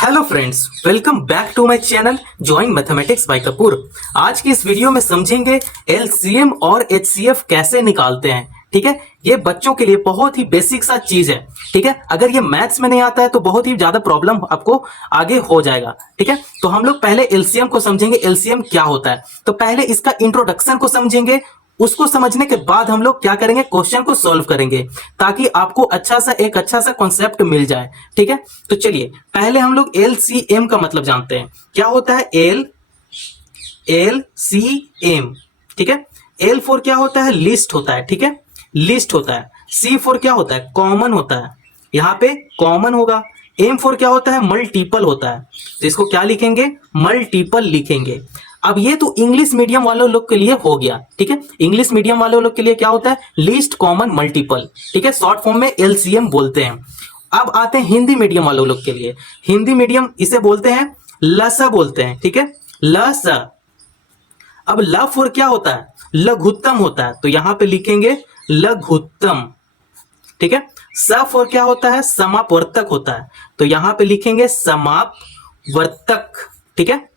Hello friends, welcome back to my channel join mathematics by Kapoor. आज की इस video में समझेंगे एलसीएम और एचसीएफ कैसे निकालते हैं। ठीक है, ये बच्चों के लिए बहुत ही बेसिक सा चीज है। ठीक है, अगर ये मैथ्स में नहीं आता है तो बहुत ही ज्यादा प्रॉब्लम आपको आगे हो जाएगा। ठीक है, तो हम लोग पहले एलसीएम को समझेंगे, एलसीएम क्या होता है। तो पहले इसका इंट्रोडक्शन को समझेंगे, उसको समझने के बाद हम लोग क्या करेंगे, क्वेश्चन को सॉल्व करेंगे ताकि आपको एक अच्छा सा कॉन्सेप्ट मिल जाए। ठीक है, तो चलिए पहले हम लोग एलसीएम का मतलब जानते हैं। क्या होता है एलसीएम? ठीक है, एल फोर क्या होता है, लिस्ट होता है। ठीक है, लिस्ट होता है। सी फोर क्या होता है, कॉमन होता है। यहां पे कॉमन होगा। एम फोर क्या होता है, मल्टीपल होता है। तो इसको क्या लिखेंगे, मल्टीपल लिखेंगे। अब ये तो इंग्लिश मीडियम वालों लोग के लिए हो गया। ठीक है, इंग्लिश मीडियम वालों लोग के लिए क्या होता है, लीस्ट कॉमन मल्टीपल। ठीक है, शॉर्ट फॉर्म में एलसीएम बोलते हैं। अब आते हैं हिंदी मीडियम वालों लोग के लिए। हिंदी मीडियम इसे बोलते हैं लसा बोलते हैं। ठीक है, लसा। अब ल फोर क्या होता है, लघुत्तम होता है। तो यहां पे लिखेंगे लघुत्तम। ठीक है, स फोर क्या होता है, समापवर्तक होता है। तो यहां पे लिखेंगे समापवर्तक। ठीक है,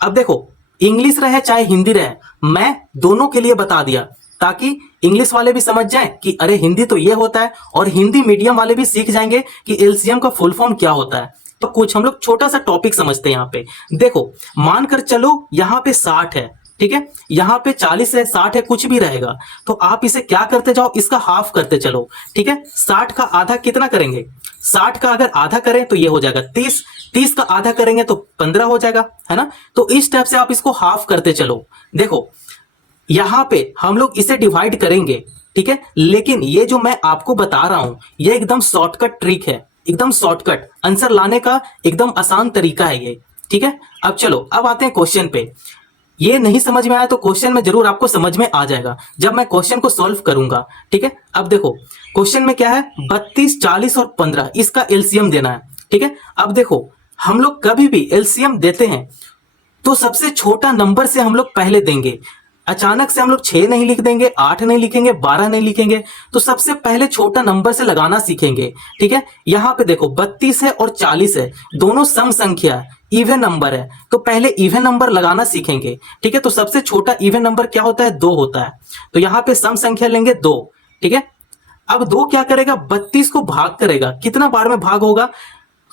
अब देखो इंग्लिश रहे चाहे हिंदी रहे, मैं दोनों के लिए बता दिया ताकि इंग्लिश वाले भी समझ जाएं कि अरे हिंदी तो ये होता है, और हिंदी मीडियम वाले भी सीख जाएंगे कि एलसीएम का फुल फॉर्म क्या होता है। तो कुछ हम लोग छोटा सा टॉपिक समझते हैं। यहाँ पे देखो, मानकर चलो यहाँ पे 60 है। ठीक है, यहाँ पे 40 है, 60 है, कुछ भी रहेगा। तो आप इसे क्या करते जाओ, इसका हाफ करते चलो। ठीक है, 60 का आधा कितना करेंगे, 60 का अगर आधा करें तो ये हो जाएगा 30, 30 का आधा करेंगे तो 15 हो जाएगा, है ना। तो इस टाइप से आप इसको हाफ करते चलो। देखो यहां पे हम लोग इसे डिवाइड करेंगे। ठीक है, लेकिन ये जो मैं आपको बता रहा हूं ये एकदम शॉर्टकट ट्रिक है, एकदम शॉर्टकट आंसर लाने का एकदम आसान तरीका है ये। ठीक है, अब चलो अब आते हैं क्वेश्चन पे। ये नहीं समझ में आया तो क्वेश्चन में जरूर आपको समझ में आ जाएगा जब मैं क्वेश्चन को सॉल्व करूंगा। ठीक है, अब देखो क्वेश्चन में क्या है, 32, 40 और 15 इसका एलसीएम देना है। ठीक है, अब देखो हम लोग कभी भी एलसीएम देते हैं तो सबसे छोटा नंबर से हम लोग पहले देंगे। अचानक से हम लोग 6 नहीं लिख देंगे, 8 नहीं लिखेंगे, 12 नहीं लिखेंगे। तो सबसे पहले छोटा नंबर से लगाना सीखेंगे। ठीक है, यहां पे देखो 32 है और 40 है, दोनों सम संख्या है, इवन नंबर है। तो पहले इवन नंबर लगाना सीखेंगे। ठीक है, तो सबसे छोटा इवन नंबर क्या होता है, 2 होता है। तो यहां पे सम संख्या लेंगे 2। ठीक है, अब 2 क्या करेगा, 32 को भाग करेगा। कितना बार में भाग होगा,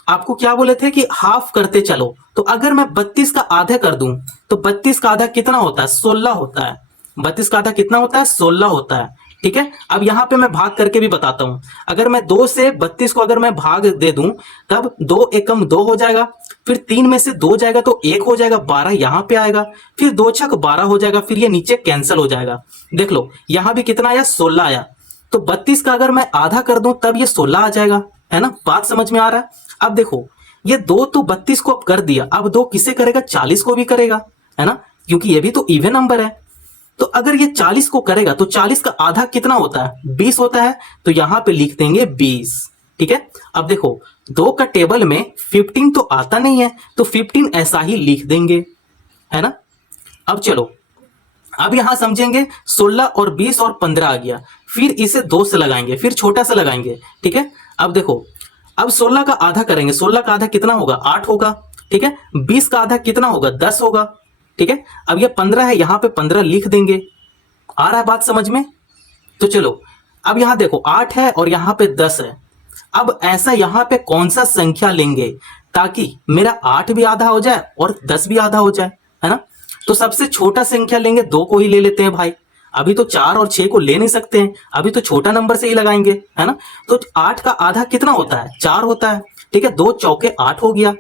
आपको क्या बोले थे कि हाफ करते चलो। तो अगर मैं 32 का आधा कर दूं तो 32 का आधा कितना होता है, 16 होता है। 32 का आधा कितना होता है, 16 होता है। ठीक है, अब यहां पे मैं भाग करके भी बताता हूं। अगर मैं 2 से 32 को अगर मैं भाग दे दूं तब 2 एकम 2 हो जाएगा, फिर 3 में से 2 जाएगा तो 1 हो जाएगा, 12 यहां पे आएगा, फिर 2 छक 12 हो जाएगा, फिर ये नीचे कैंसिल हो जाएगा। देख लो यहां भी कितना आया, 16 आया। तो 32 का अगर मैं आधा कर दूं तब ये 16 आ जाएगा, है ना। बात समझ में आ रहा है। अब देखो ये 2 तो 32 को अब कर दिया, अब 2 किसे करेगा, 40 को भी करेगा, है ना, क्योंकि ये भी तो इवन नंबर है। तो अगर ये 40 को करेगा तो 40 का आधा कितना होता है, 20 होता है। तो यहां पे लिख देंगे 20। ठीक है, अब देखो 2 का टेबल में 15 तो आता नहीं है, तो 15 ऐसा ही लिख देंगे, है ना। अब चलो अब यहां समझेंगे, 16 और 20 और 15 आ गया, फिर इसे 2 से लगाएंगे, फिर छोटा सा लगाएंगे। ठीक है, अब देखो अब 16 का आधा करेंगे, 16 का आधा कितना होगा, 8 होगा। ठीक है, 20 का आधा कितना होगा, 10 होगा। ठीक है, अब ये 15 है, यहां पे 15 लिख देंगे। आ रहा है बात समझ में। तो चलो अब यहां देखो 8 है और यहां पे 10 है। अब ऐसा यहां पे कौन सा संख्या लेंगे ताकि मेरा 8 भी आधा हो जाए और 10 भी आधा हो जाए, है ना। तो सबसे छोटा संख्या लेंगे, 2 को ही ले लेते हैं भाई। अभी तो 4 और 6 को ले नहीं सकते हैं, अभी तो छोटा नंबर से ही लगाएंगे, है ना। तो 8 का आधा कितना होता है, 4 होता है। ठीक है, 2 चौके 8 हो गया।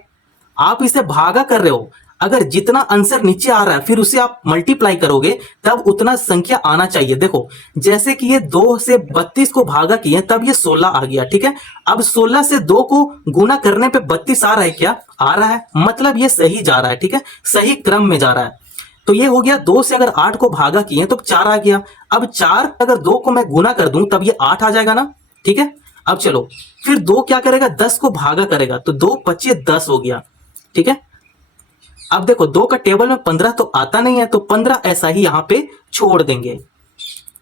आप इसे भागा कर रहे हो, अगर जितना आंसर नीचे आ रहा है फिर उसे आप मल्टीप्लाई करोगे तब उतना संख्या आना चाहिए। देखो जैसे कि ये 2 से 32 को भागा किए तब ये 16 आ गया। ठीक है, अब 16 से 2 को गुना करने पे 32 आ रहा है, क्या आ रहा है, मतलब ये सही जा रहा है। ठीक है, सही क्रम में जा रहा है। तो ये हो गया, 2 से अगर 8 को भागा किए तो 4 आ गया। अब 4 अगर 2 को मैं गुना कर दूं तब ये 8 आ जाएगा ना। ठीक है, अब चलो फिर 2 क्या करेगा, 10 को भागा करेगा, तो 2 25 10 हो गया। ठीक है, अब देखो 2 का टेबल में 15 तो आता नहीं है, तो 15 ऐसा ही यहां पे छोड़ देंगे।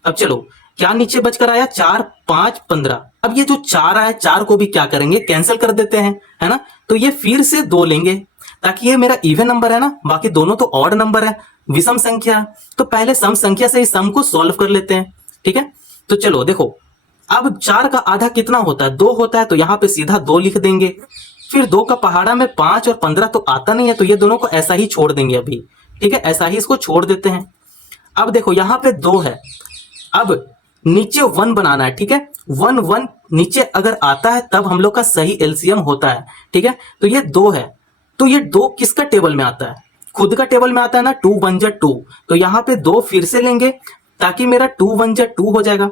अब चलो क्या नीचे बचकर आया, 4 5 15। अब ये जो 4 आया, 4 को भी क्या करेंगे, कैंसिल कर देते हैं, है ना। तो ये फिर से 2 लेंगे, ताकि ये मेरा इवन नंबर है ना, बाकी दोनों तो ऑड नंबर है, विषम संख्या है। तो पहले सम संख्या से इस सम को सॉल्व कर लेते हैं, ठीक है। तो चलो देखो, अब 4 का आधा कितना होता है, 2 होता है, तो यहां पे सीधा 2 लिख देंगे। फिर 2 का पहाड़ा में 5 और 15 तो आता नहीं है, तो ये दोनों को ऐसा ही छोड़ देंगे अभी, ठीक है, ऐसा ही इसको छोड़ देते हैं। अब देखो यहाँ पे 2 है, अब नीचे 1 बनाना है, ठीक है। 1 1 नीचे अगर आता है तब हम लोग का सही एलसीएम होता है, ठीक है। तो ये 2 है, तो ये 2 किसका टेबल में आता है, खुद का टेबल में आता है ना, 2 1 जा 2। तो यहाँ पे 2 फिर से लेंगे, ताकि मेरा 2 1 जा 2 हो जाएगा।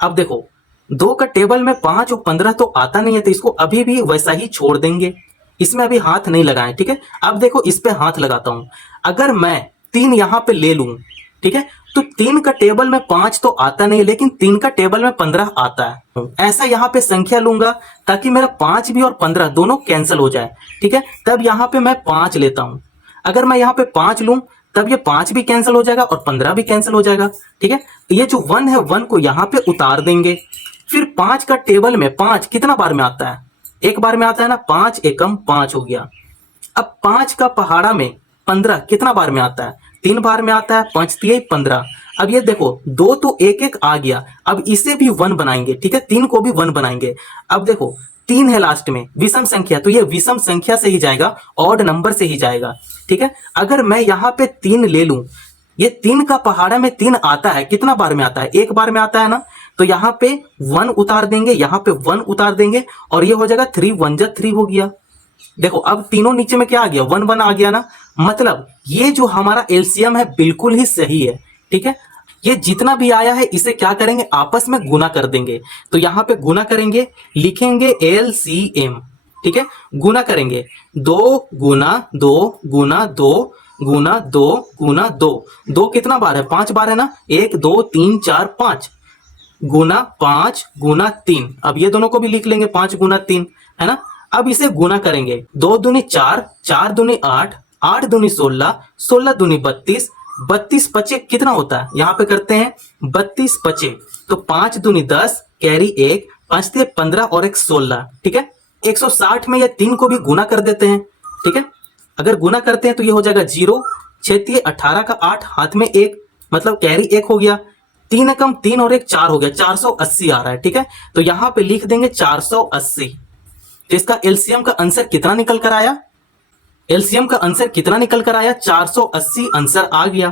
अब देखो 2 का टेबल में 5 और 15 तो आता नहीं है, तो इसको अभी भी वैसा ही छोड़ देंगे, इसमें अभी हाथ नहीं लगाए, ठीक है। अब देखो इस पे हाथ लगाता हूं, अगर मैं 3 यहां पे ले लूं, ठीक है, तो 3 का टेबल में 5 तो आता नहीं, लेकिन 3 का टेबल में 15 आता है। ऐसा यहां पे संख्या लूंगा ताकि मेरा 5 भी और 15 दोनों कैंसिल हो जाए, ठीक है। तब यहां पे मैं 5 लेता हूं, अगर मैं यहां पे 5 लूं तब ये 5 भी कैंसिल हो जाएगा और 15 भी कैंसिल हो जाएगा, ठीक है। तो ये जो 1 है, 1 को यहां पे उतार देंगे। फिर 5 का टेबल में 5 कितना बार में आता है, एक बार में आता है ना, 5 एकम 5 हो गया। अब 5 का पहाड़ा में 15 कितना बार में आता है, 3 बार में आता है, 5 3 15। अब ये देखो 2 तो एक एक आ गया, अब इसे भी 1 बनाएंगे, ठीक है, 3 को भी 1 बनाएंगे। अब देखो 3 है लास्ट में, विषम संख्या, तो ये विषम संख्या से ही जाएगा, ऑड नंबर से ही जाएगा, ठीक है। अगर मैं यहाँ पे 3 ले लूं, ये 3 का पहाड़ा में 3 आता है, कितना बार में आता है, एक बार में आता है ना, तो यहाँ पे 1 उतार देंगे, यहाँ पे 1 उतार देंगे, और ये हो जाएगा 3 1 जा 3 हो गया। देखो अब तीनों नीचे में क्या आ गया, 1 1 आ गया ना, मतलब ये जो हमारा एलसीएम है बिल्कुल ही सही है, ठीक है। ये जितना भी आया है इसे क्या करेंगे, आपस में गुना कर देंगे। तो यहाँ पे गुना करेंगे, लिखेंगे एलसीएम, ठीक है, गुना करेंगे, 2 गुना 2 गुना 2 गुना 2 गुना 2। 2 कितना बार है, 5 बार है ना, 1 2 3 4 5, गुना 5 गुना 3। अब ये दोनों को भी लिख लेंगे, 5 गुना 3, है ना। अब इसे गुना करेंगे, 2 दूनी 4, 4 दूनी 8, 8 दूनी 16, 16 दूनी 32, 32 पचे कितना होता है, यहाँ पे करते हैं 32 पचे, तो 5 दूनी 10, कैरी 1, 5 3 15 और 1 16, ठीक है। 160 में ये 3 को भी गुना कर देते हैं, ठीक है। अगर गुना करते हैं तो ये हो जाएगा 0, 6 18 का 8, हाथ में 1, मतलब कैरी 1 हो गया, 3 एकम 3 और 1 4 हो गया, 480 आ रहा है, ठीक है। तो यहाँ पे लिख देंगे 480। तो इसका एलसीएम का आंसर कितना निकल कर आया, एलसीएम का आंसर कितना निकल कर आया, 480 आंसर आ गया,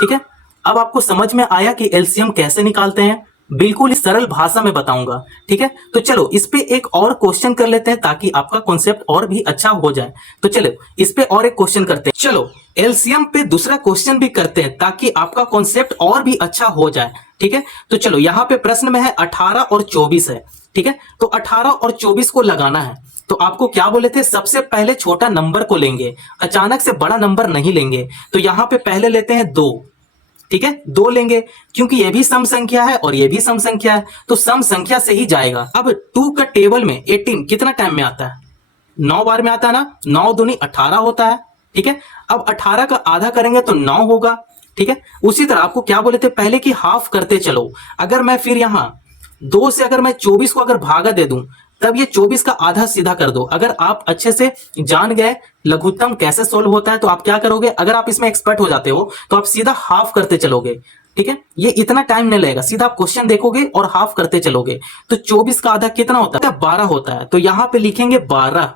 ठीक है। अब आपको समझ में आया कि एलसीएम कैसे निकालते हैं, बिल्कुल इस सरल भाषा में बताऊंगा, ठीक है। तो चलो इस पे एक और क्वेश्चन कर लेते हैं, ताकि आपका कॉन्सेप्ट और भी अच्छा हो जाए। तो चलो इस पे और एक क्वेश्चन करते हैं, चलो एलसीएम पे दूसरा क्वेश्चन भी करते हैं, ताकि आपका कॉन्सेप्ट और भी अच्छा हो जाए, ठीक है। तो चलो यहाँ पे प्रश्न में है 18 और 24 है, ठीक है। तो 18 और 24 को लगाना है, तो आपको क्या बोले थे, सबसे पहले छोटा नंबर को लेंगे, अचानक से बड़ा नंबर नहीं लेंगे। तो यहां पे पहले लेते हैं 2, ठीक है, 2 लेंगे, क्योंकि ये भी सम संख्या है और ये भी सम संख्या है, तो सम संख्या से ही जाएगा। अब 2 का टेबल में 18 कितना टाइम में आता है, 9 बार में आता है ना, 9 दूनी 18 होता है, ठीक है। अब 18 का आधा करेंगे तो 9 होगा, ठीक है। उसी तरह आपको क्या बोले थे पहले कि हाफ करते चलो, अगर मैं फिर यहां 2 से अगर मैं 24 को अगर भागा दे दूं, तब ये 24 का आधा सीधा कर दो। अगर आप अच्छे से जान गए लघुत्तम कैसे सोल्व होता है, तो आप क्या करोगे, अगर आप इसमें एक्सपर्ट हो जाते हो तो आप सीधा हाफ करते चलोगे, ठीक है। ये इतना टाइम नहीं लगेगा, सीधा आप क्वेश्चन देखोगे और हाफ करते चलोगे। तो 24 का आधा कितना होता है, 12 होता है, तो यहां पे लिखेंगे 12,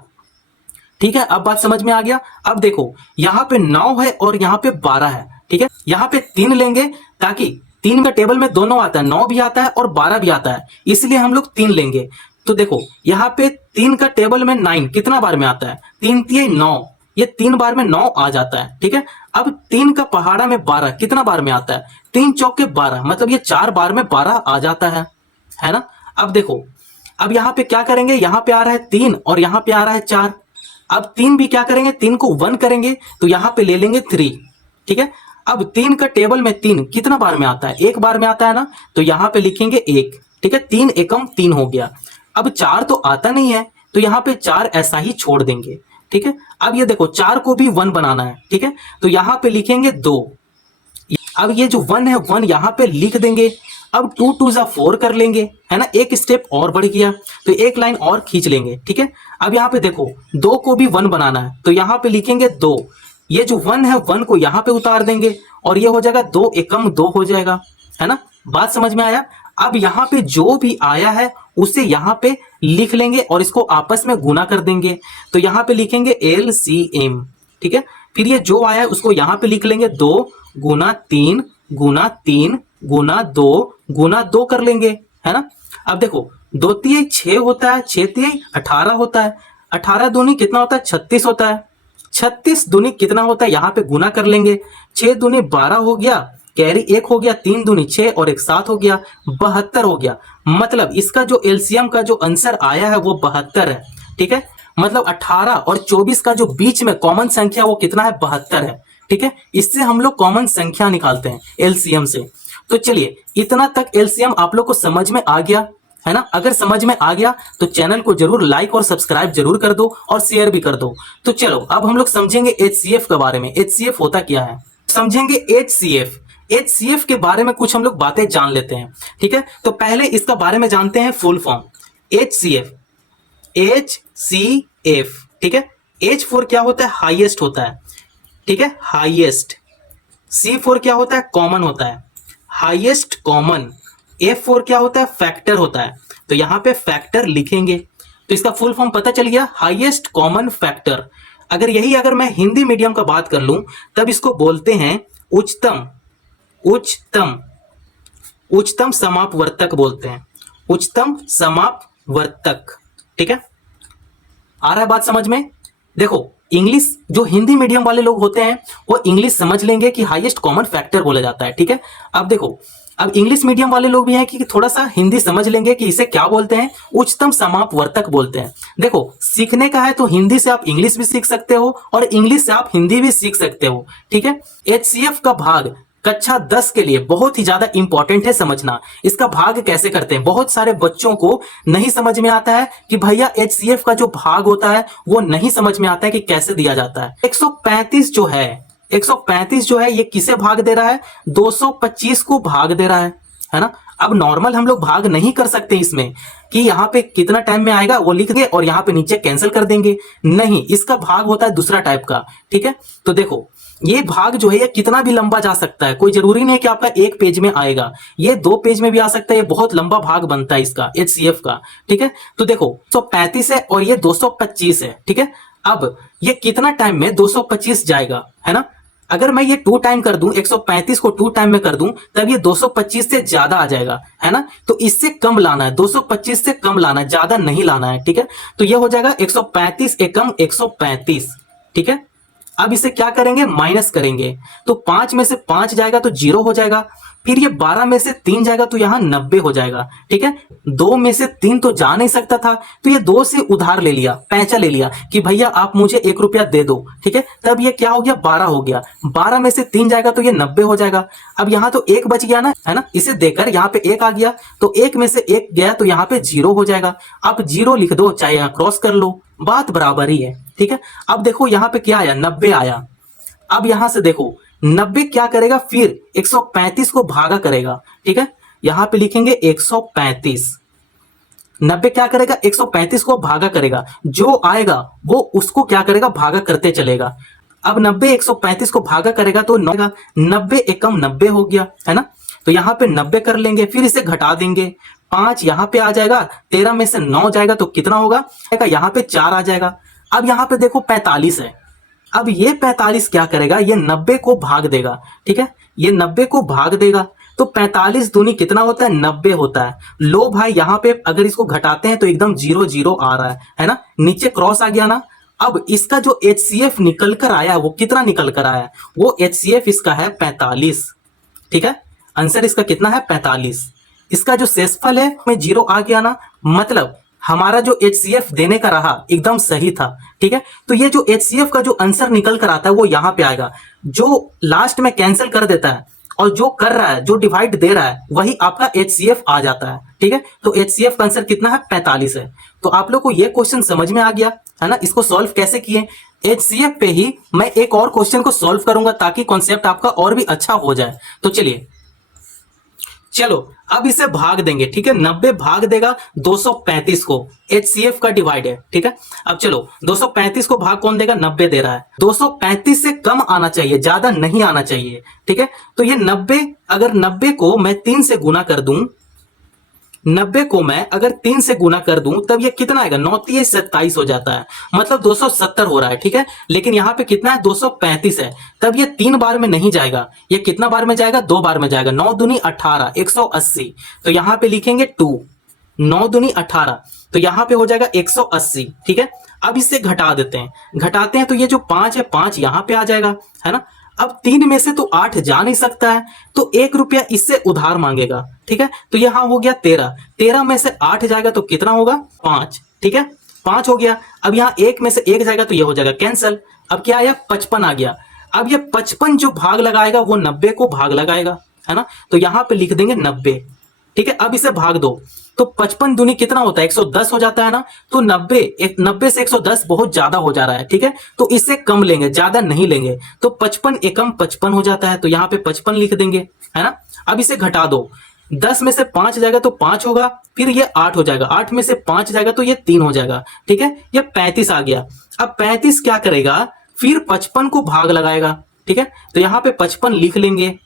ठीक है। अब बात समझ में आ गया। अब देखो यहाँ पे 9 है और यहाँ पे 12 है, ठीक है। यहाँ पे 3 लेंगे, ताकि 3 का टेबल में दोनों आता है, 9 भी आता है और 12 भी आता है, इसलिए हम लोग 3 लेंगे। तो देखो यहाँ पे 3 का टेबल में 9 कितना बार में आता है, 3 3 9, ये 3 बार में 9 आ जाता है, ठीक है। अब 3 का पहाड़ा में 12 कितना बार में आता है, 3 चौके 12, मतलब ये 4 बार में 12 आ जाता है ना। अब देखो अब यहाँ पे क्या करेंगे, यहाँ पे आ रहा है 3 और यहाँ पे आ रहा है 4। अब 3 भी क्या करेंगे, 3 को 1 करेंगे, तो यहाँ पे ले लेंगे 3, ठीक है। अब 3 का टेबल में 3 कितना बार में आता है, एक बार में आता है ना, तो यहाँ पे लिखेंगे 1, ठीक है। 3 एकम 3 हो गया। अब 4 तो आता नहीं है, तो यहाँ पे 4 ऐसा ही छोड़ देंगे, ठीक है। अब ये देखो 4 को भी 1 बनाना है, ठीक है, तो यहाँ पे लिखेंगे 2। अब ये जो 1 है 1 यहाँ पे लिख देंगे। अब 2 2 जा 4 कर लेंगे, है ना, एक स्टेप और बढ़ गया तो एक लाइन और खींच लेंगे, ठीक है। अब यहाँ पे देखो 2 को भी 1 बनाना है तो यहाँ पे लिखेंगे 2, ये जो 1 है 1 को यहाँ पे उतार देंगे और ये हो जाएगा 2 एकम 2 हो जाएगा, है ना। बात समझ में आया। अब यहाँ पे जो भी आया है उसे यहाँ पे लिख लेंगे और इसको आपस में गुना कर देंगे, तो यहाँ पे लिखेंगे LCM, ठीक है। फिर ये जो आया है उसको यहाँ पे लिख लेंगे 2 गुना 3 गुना 3 गुना 2 गुना 2 कर लेंगे, है ना। अब देखो 2 तिहाई 6 होता है, 6 तिहाई 18 होता है, 18 दूनी कितना होता है 36 होता है, 36 दूनी कितना होता है यहाँ पे गुना कर लेंगे, 6 दूनी 12 हो गया, कैरी 1 हो गया, 3 दूनी 6 और 1 7 हो गया, 72 हो गया। मतलब इसका जो एलसीएम का जो आंसर आया है वो 72 है, ठीक है। मतलब 18 और 24 का जो बीच में कॉमन संख्या वो कितना है 72 है, ठीक है। इससे हम लोग कॉमन संख्या निकालते हैं एलसीएम से। तो चलिए इतना तक एलसीएम आप लोग को समझ में आ गया, है ना। अगर समझ में आ गया तो चैनल को जरूर लाइक और सब्सक्राइब जरूर कर दो और शेयर भी कर दो। तो चलो अब हम लोग समझेंगे एचसीएफ के बारे में। एचसीएफ होता क्या है समझेंगे। एचसीएफ के बारे में कुछ हम लोग बातें जान लेते हैं, ठीक है। तो पहले इसका बारे में जानते हैं फुल फॉर्म। एचसीएफ, ठीक है। एच फॉर क्या होता है हाईएस्ट होता है, ठीक है, हाईएस्ट। सी फॉर क्या होता है कॉमन होता है, हाईएस्ट कॉमन। एफ फॉर क्या होता है फैक्टर होता है, तो यहां पे फैक्टर लिखेंगे। तो इसका फुल फॉर्म पता चल गया, हाईएस्ट कॉमन फैक्टर। अगर मैं हिंदी मीडियम का बात कर लूं तब इसको बोलते हैं उच्चतम समापवर्तक बोलते हैं, उच्चतम समापवर्तक, ठीक है। आ रहा है बात समझ में। देखो इंग्लिश जो हिंदी मीडियम वाले लोग होते हैं वो इंग्लिश समझ लेंगे कि हाईएस्ट कॉमन फैक्टर बोला जाता है, ठीक है। अब देखो अब इंग्लिश मीडियम वाले लोग भी हैं कि थोड़ा सा हिंदी समझ लेंगे कि इसे क्या बोलते हैं, उच्चतम समापवर्तक बोलते हैं। देखो सीखने का है तो हिंदी से आप इंग्लिश भी सीख सकते हो और इंग्लिश से आप हिंदी भी सीख सकते हो, ठीक है। एचसीएफ का भाग कक्षा 10 के लिए बहुत ही ज्यादा इंपॉर्टेंट है समझना। इसका भाग कैसे करते हैं, बहुत सारे बच्चों को नहीं समझ में आता है कि भैया एचसीएफ का जो भाग होता है वो नहीं समझ में आता है कि कैसे दिया जाता है। 135 जो है ये किसे भाग दे रहा है 225 को भाग दे रहा है ना। अब नॉर्मल हम लोग भाग नहीं कर सकते इसमें कि यहाँ पे कितना टाइम में आएगा वो लिख देंगे और यहाँ पे नीचे कैंसिल कर देंगे, नहीं, इसका भाग होता है दूसरा टाइप का, ठीक है। तो देखो ये भाग जो है ये कितना भी लंबा जा सकता है, कोई जरूरी नहीं कि आपका 1 पेज में आएगा, ये 2 पेज में भी आ सकता है, ये बहुत लंबा भाग बनता है इसका एचसीएफ का, ठीक है। तो देखो 135 है और ये 225 है, ठीक है। अब ये कितना टाइम में 225 जाएगा, है ना। अगर मैं ये 2 टाइम कर दूं, 135 को 2 टाइम में कर दूं तब ये 225 से ज्यादा आ जाएगा, है ना। तो इससे कम लाना है, 225 से कम लाना है, ज्यादा नहीं लाना है, ठीक है। तो ये हो जाएगा 135 एकम 135, ठीक है। अब इसे क्या करेंगे माइनस करेंगे, तो 5 में से 5 जाएगा तो 0 हो जाएगा, फिर ये 12 में से 3 जाएगा तो यहां 90 हो जाएगा, ठीक है। 2 में से 3 तो जा नहीं सकता था तो ये 2 से उधार ले लिया, पैंचा ले लिया कि भैया आप मुझे 1 रुपया दे दो, ठीक है। तब ये क्या हो गया 12 हो गया, 12 में से 3 जाएगा तो ये 90 हो जाएगा। अब यहाँ तो 1 बच गया ना, है ना, इसे देकर यहाँ पे 1 आ गया तो 1 में से 1 गया तो यहाँ पे 0 हो जाएगा। आप 0 लिख दो चाहे यहाँ क्रॉस कर लो, बात बराबर ही है, ठीक है। अब देखो यहाँ पे क्या आया 90 आया। अब यहां से देखो 90 क्या करेगा फिर 135 को भागा करेगा, ठीक है। यहां पे लिखेंगे 135, 90 क्या करेगा 135 को भागा करेगा, जो आएगा वो उसको क्या करेगा भागा करते चलेगा। अब 90 135 को भागा करेगा तो 90 एकम 90 हो गया, है ना। तो यहाँ पे 90 कर लेंगे, फिर इसे घटा देंगे, 5 यहाँ पे आ जाएगा, 13 में से 9 जाएगा तो कितना होगा, यहाँ पे 4 आ जाएगा। अब यहाँ पे देखो 45 है, अब ये 45 क्या करेगा ये 90 को भाग देगा, ठीक है, ये 90 को भाग देगा तो 45 दूनी कितना होता है 90 होता है। लो भाई यहाँ पे अगर इसको घटाते हैं तो एकदम 0 0 आ रहा है ना, नीचे क्रॉस आ गया ना। अब इसका जो एचसीएफ निकल कर आया वो कितना निकल कर आया, वो एचसीएफ इसका है 45, ठीक है। आंसर इसका कितना है 45। इसका जो शेषफल है में 0 आ गया ना, मतलब हमारा जो एचसीएफ देने का रहा एकदम सही था, ठीक है। तो ये जो एचसीएफ का जो आंसर निकल कर आता है वो यहाँ पे आएगा, जो लास्ट में कैंसिल कर देता है और जो कर रहा है जो डिवाइड दे रहा है वही आपका एचसीएफ आ जाता है, ठीक है। तो एचसीएफ का आंसर कितना है 45 है। तो आप लोग को ये क्वेश्चन समझ में आ गया है ना। इसको सॉल्व कैसे किए, एचसीएफ पे ही मैं एक और क्वेश्चन को सॉल्व करूंगा ताकि कॉन्सेप्ट आपका और भी अच्छा हो जाए। तो चलिए चलो अब इसे भाग देंगे, ठीक है, 90 भाग देगा 235 को, HCF का डिवाइड है, ठीक है। अब चलो 235 को भाग कौन देगा, 90 दे रहा है, 235 से कम आना चाहिए, ज्यादा नहीं आना चाहिए, ठीक है। तो ये 90, अगर 90 को मैं 3 से गुना कर दूं, 90 को मैं अगर 3 से गुना कर दूं तब ये कितना आएगा, 9 3 27 हो जाता है, मतलब 270 हो रहा है, ठीक है। लेकिन यहाँ पे कितना है, 235 है, तब ये 3 बार में नहीं जाएगा, ये कितना बार में जाएगा, 2 बार में जाएगा, 9 दूनी 18, 180। तो यहाँ पे लिखेंगे 2, 9 दूनी 18, तो यहाँ पे हो जाएगा 180, ठीक है। अब इससे घटा देते हैं, घटाते हैं तो ये जो 5 है, 5 यहाँ पे आ जाएगा, है ना। अब 3 में से तो 8 जा नहीं सकता है, तो 1 रुपया इससे उधार मांगेगा, ठीक है। तो यहां हो गया 13, 13 में से 8 जाएगा तो कितना होगा, 5, ठीक है, 5 हो गया। अब यहां 1 में से 1 जाएगा तो ये हो जाएगा कैंसल। अब क्या आया, 55 आ गया। अब ये 55 जो भाग लगाएगा वो 90 को भाग लगाएगा, है ना। तो यहां पे लिख देंगे 90, ठीक है। अब इसे भाग दो तो 55 दूनी कितना होता है, 110 हो जाता है ना। तो 90 से 110 बहुत ज्यादा हो जा रहा है, ठीक है। तो इससे कम लेंगे, ज्यादा नहीं लेंगे। तो 55 एकम 55 हो जाता है, तो यहाँ पे 55 लिख देंगे, है ना। अब इसे घटा दो, 10 में से 5 जाएगा तो 5 होगा, फिर ये 8 हो जाएगा, 8 में से 5 जाएगा तो ये 3 हो जाएगा, ठीक है। ये 35 आ गया। अब 35 क्या करेगा, फिर 55 को भाग लगाएगा, ठीक है। तो यहाँ पे 55 लिख लेंगे।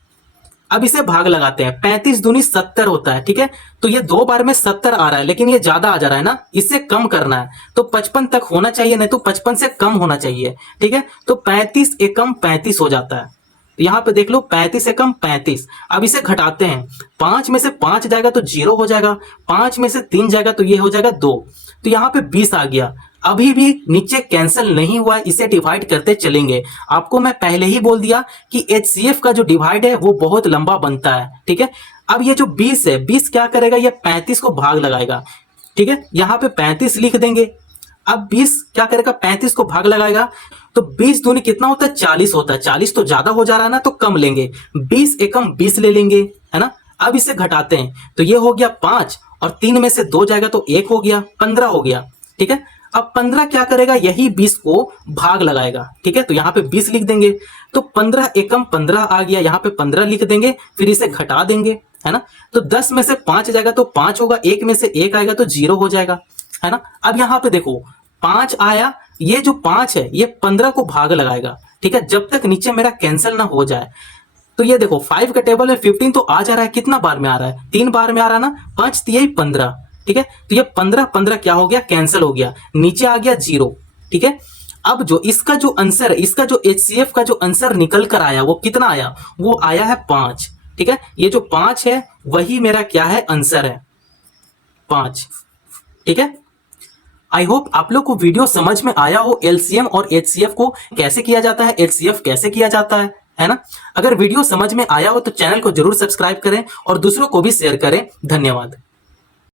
अब इसे भाग लगाते हैं, 35 दूनी 70 होता है, ठीक है। तो ये 2 बार में 70 आ रहा है, लेकिन ये ज्यादा आ जा रहा है ना, इससे कम करना है। तो 55 तक होना चाहिए, नहीं तो 55 से कम होना चाहिए, ठीक है। तो 35 एकम 35 हो जाता है। यहाँ पे देख लो, 35 एकम 35। अब इसे घटाते हैं, 5 में से 5 जाएगा तो 0 हो जाएगा, 5 में से 3 जाएगा तो ये हो जाएगा 2। तो यहाँ पे 20 आ गया। अभी भी नीचे कैंसिल नहीं हुआ है, इसे डिवाइड करते चलेंगे। आपको मैं पहले ही बोल दिया कि HCF का जो डिवाइड है वो बहुत लंबा बनता है, ठीक है। अब ये जो 20 है, 20 क्या करेगा, ये 35 को भाग लगाएगा, ठीक है। यहाँ पे 35 लिख देंगे। अब 20 क्या करेगा, 35 को भाग लगाएगा। तो 20 दूनी कितना होता है, 40 होता है। 40 तो ज्यादा हो जा रहा है ना, तो कम लेंगे, 20 एकम 20 ले लेंगे, है ना। अब इसे घटाते हैं तो ये हो गया 5, और 3 में से 2 जाएगा तो 1 हो गया, 15 हो गया, ठीक है। अब 15 क्या करेगा, यही 20 को भाग लगाएगा, ठीक है। तो यहाँ पे 20 लिख देंगे। तो 15 एकम 15 आ गया, यहाँ पे 15 लिख देंगे, फिर इसे घटा देंगे, है ना। तो 10 में से 5 जाएगा तो 5 होगा, 1 में से 1 आएगा तो 0 हो जाएगा, है ना। अब यहाँ पे देखो 5 आया, ये जो 5 है ये 15 को भाग लगाएगा, ठीक है, जब तक नीचे मेरा कैंसिल ना हो जाए। तो ये देखो 5 का टेबल है, 15 तो आ जा रहा है, कितना बार में आ रहा है, 3 बार में आ रहा है ना, 5 3 15, ठीक है। तो ये 15 क्या हो गया, कैंसिल हो गया, नीचे आ गया 0, ठीक है। अब जो इसका जो आंसर है, इसका जो HCF का जो आंसर निकल कर आया वो कितना आया, वो आया है 5, ठीक है। ये जो 5 है वही मेरा क्या है, आंसर है 5, ठीक है। आई होप आप लोग को वीडियो समझ में आया हो, LCM और HCF को कैसे किया जाता है, HCF कैसे किया जाता है ना। अगर वीडियो समझ में आया हो तो चैनल को जरूर सब्सक्राइब करें और दूसरों को भी शेयर करें। धन्यवाद।